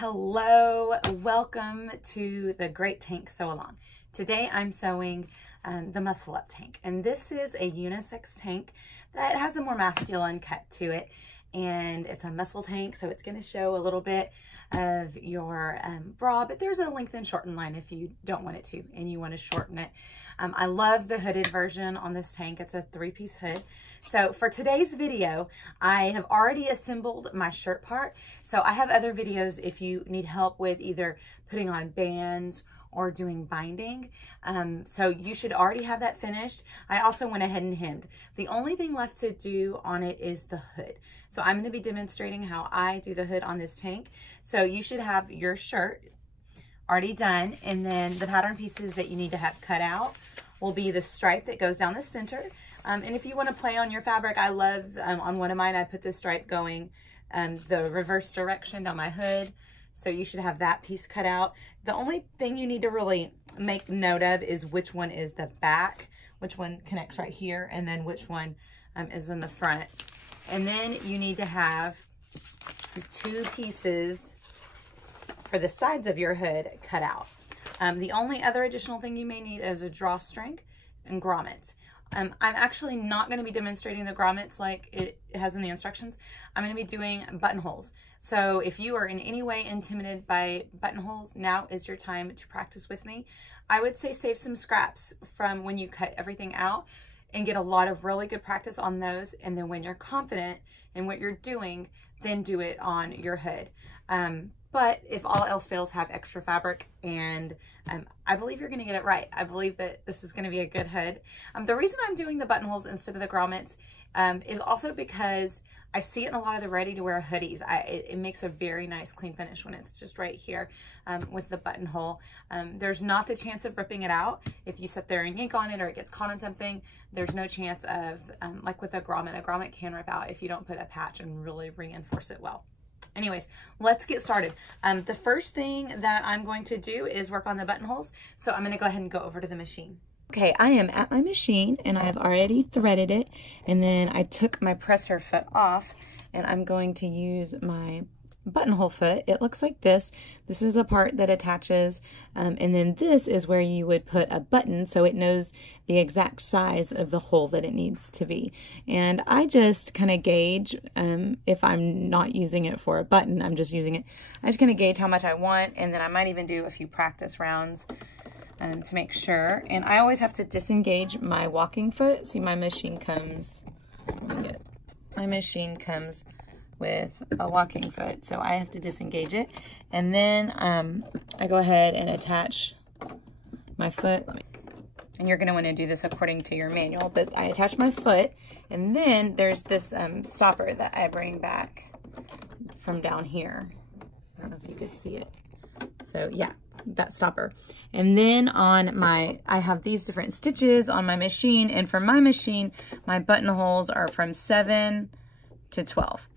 Hello, welcome to the Great Tank Sew Along. Today I'm sewing the Muscle Up tank, and this is a unisex tank that has a more masculine cut to it, and it's a muscle tank, so it's going to show a little bit of your bra, but there's a lengthen shorten line if you don't want it to and you want to shorten it. I love the hooded version on this tank. It's a 3-piece hood. So for today's video, I have already assembled my shirt part. So I have other videos if you need help with either putting on bands or doing binding. So you should already have that finished. I also went ahead and hemmed. The only thing left to do on it is the hood. So I'm going to be demonstrating how I do the hood on this tank. So you should have your shirt already done, and then the pattern pieces that you need to have cut out will be the stripe that goes down the center. And if you want to play on your fabric, I love, on one of mine, I put the stripe going the reverse direction down my hood. So you should have that piece cut out. The only thing you need to really make note of is which one is the back, which one connects right here, and then which one is in the front. And then you need to have 2 pieces for the sides of your hood cut out. The only other additional thing you may need is a drawstring and grommets. I'm actually not going to be demonstrating the grommets like it has in the instructions. I'm going to be doing buttonholes. So if you are in any way intimidated by buttonholes, now is your time to practice with me. I would say save some scraps from when you cut everything out and get a lot of really good practice on those. And then when you're confident in what you're doing, then do it on your hood. But if all else fails, have extra fabric, and I believe you're going to get it right. I believe that this is going to be a good hood. The reason I'm doing the buttonholes instead of the grommets is also because I see it in a lot of the ready-to-wear hoodies. It makes a very nice clean finish when it's just right here with the buttonhole. There's not the chance of ripping it out. If you sit there and yank on it or it gets caught on something, there's no chance of, like with a grommet can rip out if you don't put a patch and really reinforce it well. Anyways, let's get started. The first thing that I'm going to do is work on the buttonholes. So I'm going to go ahead and go over to the machine. Okay, I am at my machine and I've already threaded it. And then I took my presser foot off and I'm going to use my buttonhole foot. It looks like this. This is a part that attaches, and then this is where you would put a button so it knows the exact size of the hole that it needs to be. And I just kind of gauge, if I'm not using it for a button, I'm just using it. I just kind of gauge how much I want, and then I might even do a few practice rounds to make sure. And I always have to disengage my walking foot. See, my machine comes, my machine comes with a walking foot, so I have to disengage it, and then I go ahead and attach my foot. And you're going to want to do this according to your manual, but I attach my foot, and then there's this stopper that I bring back from down here. I don't know if you could see it. So yeah, that stopper. And then on my, I have these different stitches on my machine, and for my machine, my buttonholes are from 7 to 12.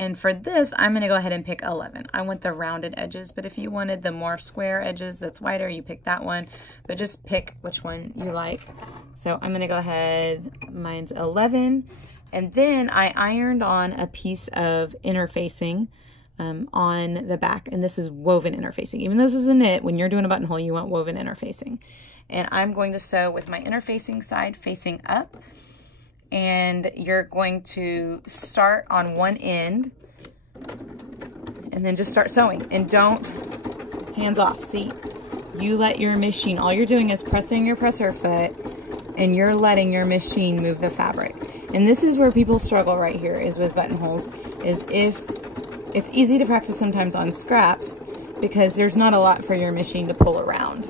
And for this, I'm going to go ahead and pick 11. I want the rounded edges, but if you wanted the more square edges that's wider, you pick that one. But just pick which one you like. So I'm going to go ahead, mine's 11. And then I ironed on a piece of interfacing on the back. And this is woven interfacing. Even though this is a knit, when you're doing a buttonhole, you want woven interfacing. And I'm going to sew with my interfacing side facing up. And you're going to start on one end and then just start sewing, and don't hands off. See, you let your machine, all you're doing is pressing your presser foot and you're letting your machine move the fabric. And this is where people struggle right here, is with buttonholes, is if it's easy to practice sometimes on scraps because there's not a lot for your machine to pull around.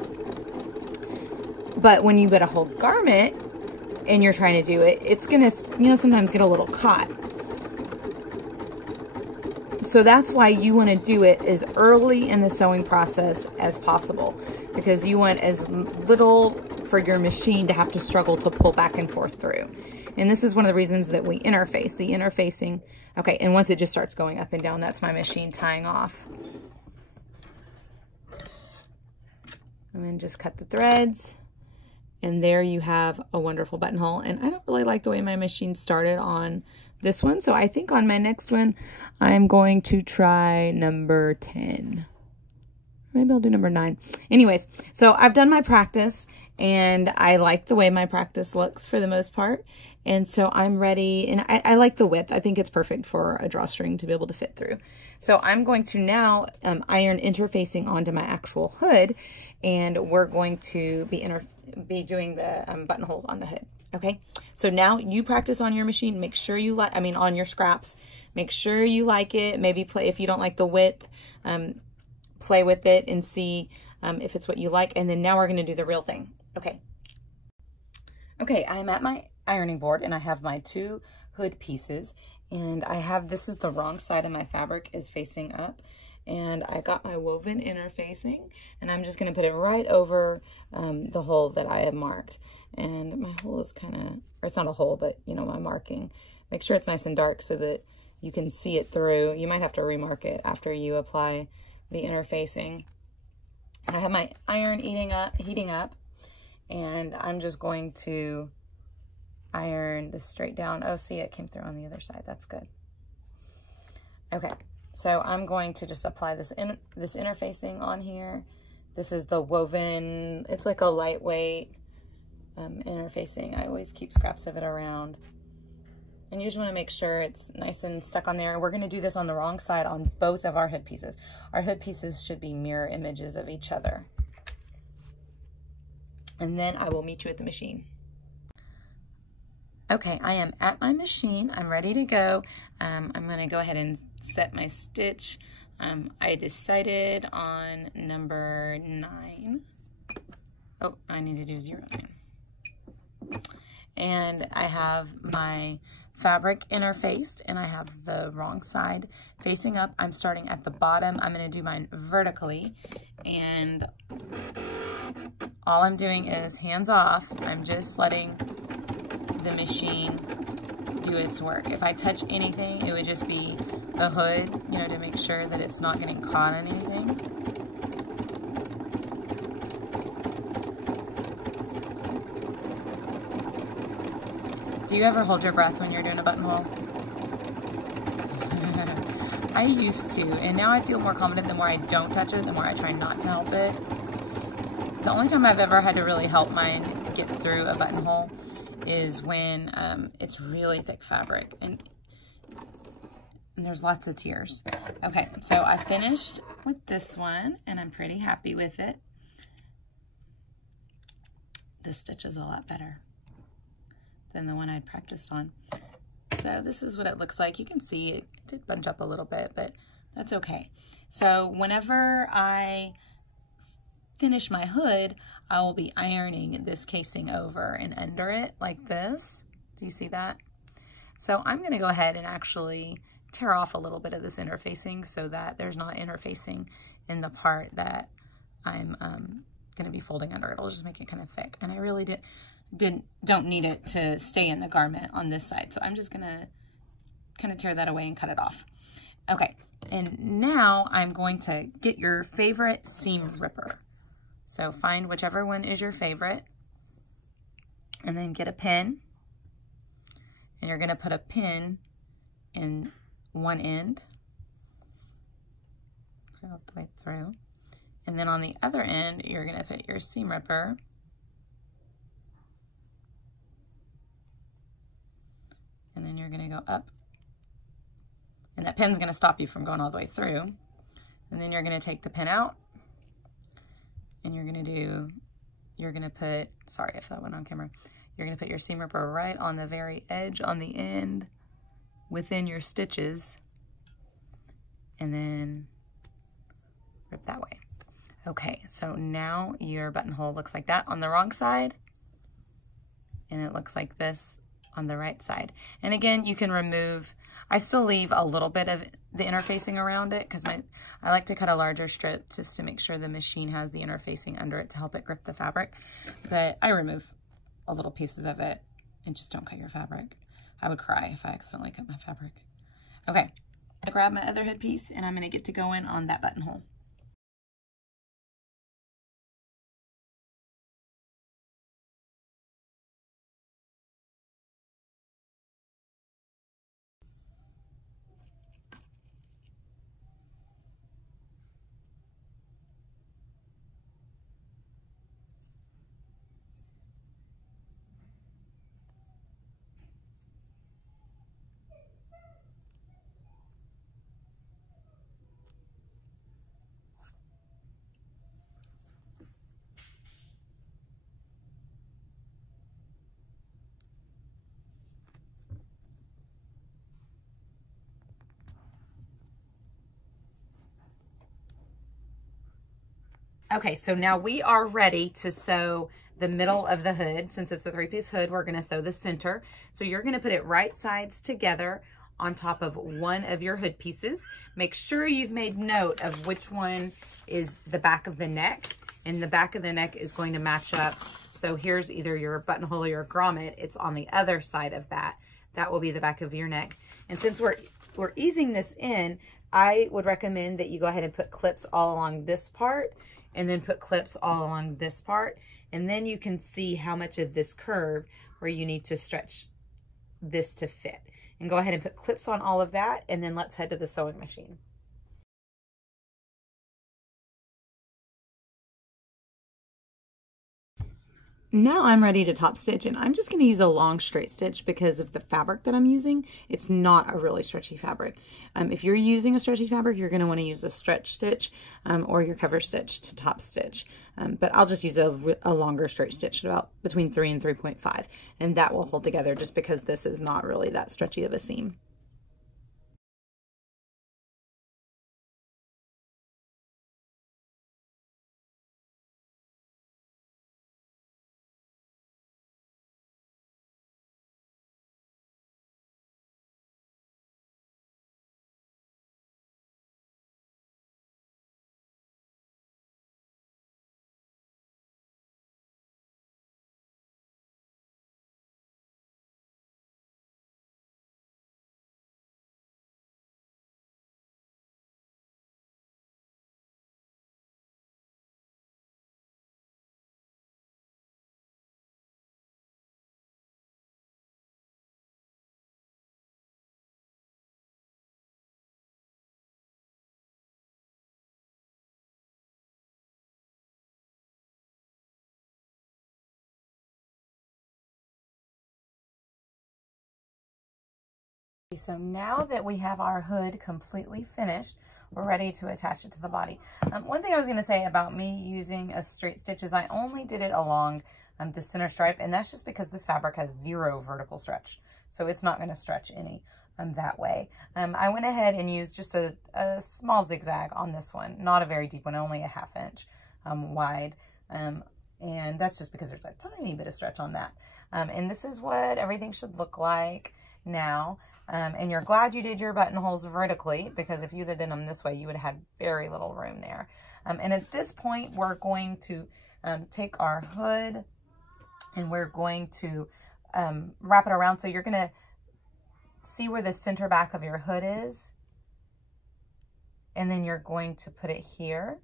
But when you put a whole garment and you're trying to do it, it's gonna, sometimes get a little caught. So that's why you want to do it as early in the sewing process as possible, because you want as little for your machine to have to struggle to pull back and forth through. And this is one of the reasons that we interface, the interfacing. Okay, and once it just starts going up and down, that's my machine tying off. And then just cut the threads. And there you have a wonderful buttonhole. And I don't really like the way my machine started on this one. So I think on my next one, I'm going to try number 10. maybe I'll do number 9. Anyways, so I've done my practice, and I like the way my practice looks for the most part. And so I'm ready, and I like the width. I think it's perfect for a drawstring to be able to fit through. So I'm going to now iron interfacing onto my actual hood, and we're going to be doing the buttonholes on the hood. Okay, so now you practice on your machine. Make sure you on your scraps. Make sure you like it. Maybe play, if you don't like the width, play with it and see if it's what you like. And then now we're going to do the real thing. Okay. Okay, I'm at my ironing board, and I have my 2 hood pieces, and this is the wrong side of my fabric is facing up, and I got my woven interfacing, and I'm just going to put it right over the hole that I have marked. And my hole is kind of, or it's not a hole, but you know, my marking. Make sure it's nice and dark so that you can see it through. You might have to remark it after you apply the interfacing. And I have my iron heating up, and I'm just going to iron this straight down. Oh, see, it came through on the other side. That's good. Okay, so I'm going to just apply this interfacing on here. This is the woven, it's like a lightweight interfacing. I always keep scraps of it around. And you just want to make sure it's nice and stuck on there. We're going to do this on the wrong side on both of our hood pieces. Our hood pieces should be mirror images of each other. And then I will meet you at the machine. Okay, I am at my machine. I'm ready to go. I'm going to go ahead and set my stitch. I decided on number 9. Oh, I need to do 0.9. And I have my fabric interfaced, and I have the wrong side facing up. I'm starting at the bottom. I'm going to do mine vertically, and all I'm doing is hands off. I'm just letting the machine do its work. If I touch anything, it would just be the hood, you know, to make sure that it's not getting caught on anything. Do you ever hold your breath when you're doing a buttonhole? I used to, and now I feel more confident the more I don't touch it, the more I try not to help it. The only time I've ever had to really help mine get through a buttonhole is when it's really thick fabric and there's lots of tears. Okay, so I finished with this one, and I'm pretty happy with it. This stitch is a lot better than the one I'd practiced on. So this is what it looks like. You can see it did bunch up a little bit, but that's okay. So whenever I finish my hood, I will be ironing this casing over and under it like this. Do you see that? So I'm going to go ahead and actually tear off a little bit of this interfacing so that there's not interfacing in the part that I'm going to be folding under. It'll just make it kind of thick. And I really don't need it to stay in the garment on this side. So I'm just going to kind of tear that away and cut it off. Okay, and now I'm going to get your favorite seam ripper. So find whichever one is your favorite, and then get a pin, and you're going to put a pin in one end, put it all the way through, and then on the other end you're going to put your seam ripper, and then you're going to go up, and that pin's going to stop you from going all the way through, and then you're going to take the pin out, and you're going to put, sorry if that went on camera, you're going to put your seam ripper right on the very edge, on the end, within your stitches, and then rip that way. Okay, so now your buttonhole looks like that on the wrong side, and it looks like this on the right side. And again, you can remove, I still leave a little bit of the interfacing around it because I like to cut a larger strip just to make sure the machine has the interfacing under it to help it grip the fabric. But I remove a little pieces of it and just don't cut your fabric. I would cry if I accidentally cut my fabric. Okay, I grab my other hood piece and I'm going to get to going on that buttonhole. Okay, so now we are ready to sew the middle of the hood. Since it's a 3-piece hood, we're gonna sew the center. So you're gonna put it right sides together on top of one of your hood pieces. Make sure you've made note of which one is the back of the neck, and the back of the neck is going to match up. So here's either your buttonhole or your grommet. It's on the other side of that. That will be the back of your neck. And since we're easing this in, I would recommend that you go ahead and put clips all along this part, and then put clips all along this part. And then you can see how much of this curve where you need to stretch this to fit. And go ahead and put clips on all of that, and then let's head to the sewing machine. Now I'm ready to top stitch, and I'm just going to use a long straight stitch because of the fabric that I'm using. It's not a really stretchy fabric. If you're using a stretchy fabric, you're going to want to use a stretch stitch or your cover stitch to top stitch. But I'll just use a longer straight stitch, about between 3 and 3.5, and that will hold together just because this is not really that stretchy of a seam. So now that we have our hood completely finished, we're ready to attach it to the body. One thing I was going to say about me using a straight stitch is I only did it along the center stripe, and that's just because this fabric has 0 vertical stretch. So it's not going to stretch any that way. I went ahead and used just a small zigzag on this one, not a very deep one, only a 1/2 inch wide. And that's just because there's a tiny bit of stretch on that. And this is what everything should look like now. And you're glad you did your buttonholes vertically, because if you'd have done them this way, you would have had very little room there. And at this point, we're going to take our hood and we're going to wrap it around. So you're going to see where the center back of your hood is. And then you're going to put it here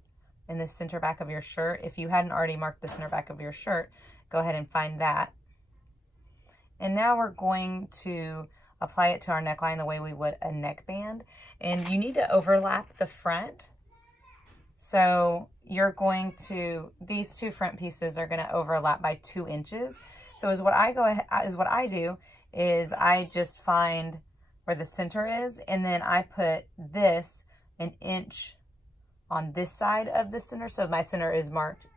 in the center back of your shirt. If you hadn't already marked the center back of your shirt, go ahead and find that. And now we're going to apply it to our neckline the way we would a neckband. And you need to overlap the front. So you're going to, these two front pieces are going to overlap by 2 inches. So what I do is I just find where the center is, and then I put this 1 inch on this side of the center. So my center is marked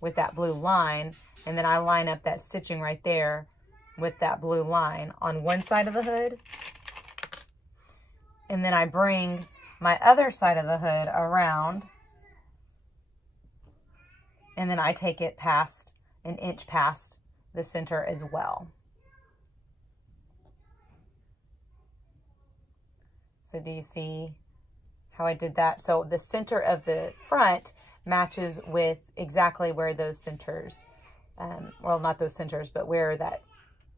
with that blue line, and then I line up that stitching right there with that blue line on one side of the hood. And then I bring my other side of the hood around, and then I take it past 1 inch past the center as well. So do you see how I did that? So the center of the front matches with exactly where those centers, well, not those centers, but where that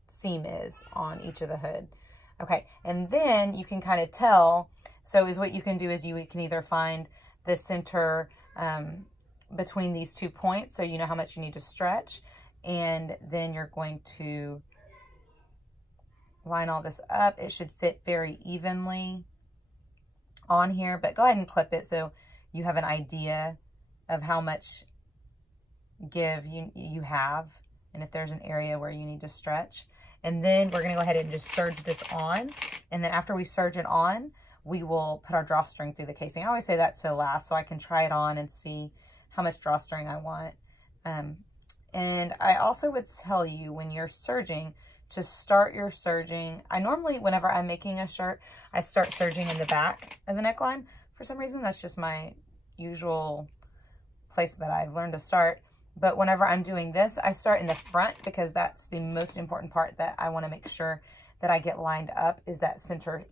seam is on each of the hood. Okay, and then you can kind of tell. So is what you can do is you can either find the center between these 2 points, so you know how much you need to stretch, and then you're going to line all this up. It should fit very evenly on here, but go ahead and clip it so you have an idea of how much give you have, and if there's an area where you need to stretch. And then we're gonna go ahead and just serge this on, and then after we serge it on, we will put our drawstring through the casing. I always say that to last so I can try it on and see how much drawstring I want. And I also would tell you, when you're serging, to start your serging. I normally, whenever I'm making a shirt, I start serging in the back of the neckline. For some reason, that's just my usual place that I've learned to start. But whenever I'm doing this, I start in the front because that's the most important part that I want to make sure that I get lined up, is that center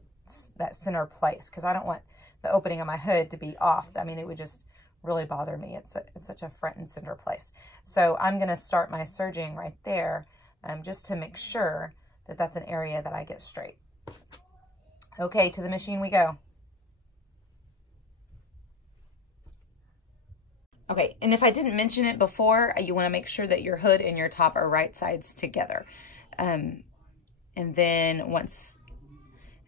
place, because I don't want the opening of my hood to be off. I mean, it would just really bother me. It's such a front and center place. So I'm going to start my serging right there, just to make sure that that's an area that I get straight. Okay, to the machine we go. Okay, and if I didn't mention it before, you want to make sure that your hood and your top are right sides together. And then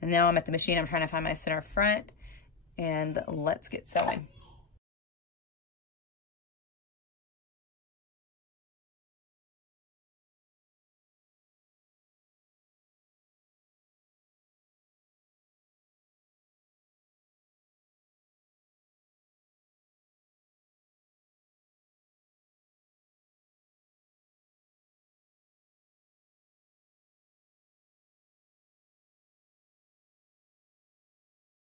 now I'm at the machine, I'm trying to find my center front, and let's get sewing.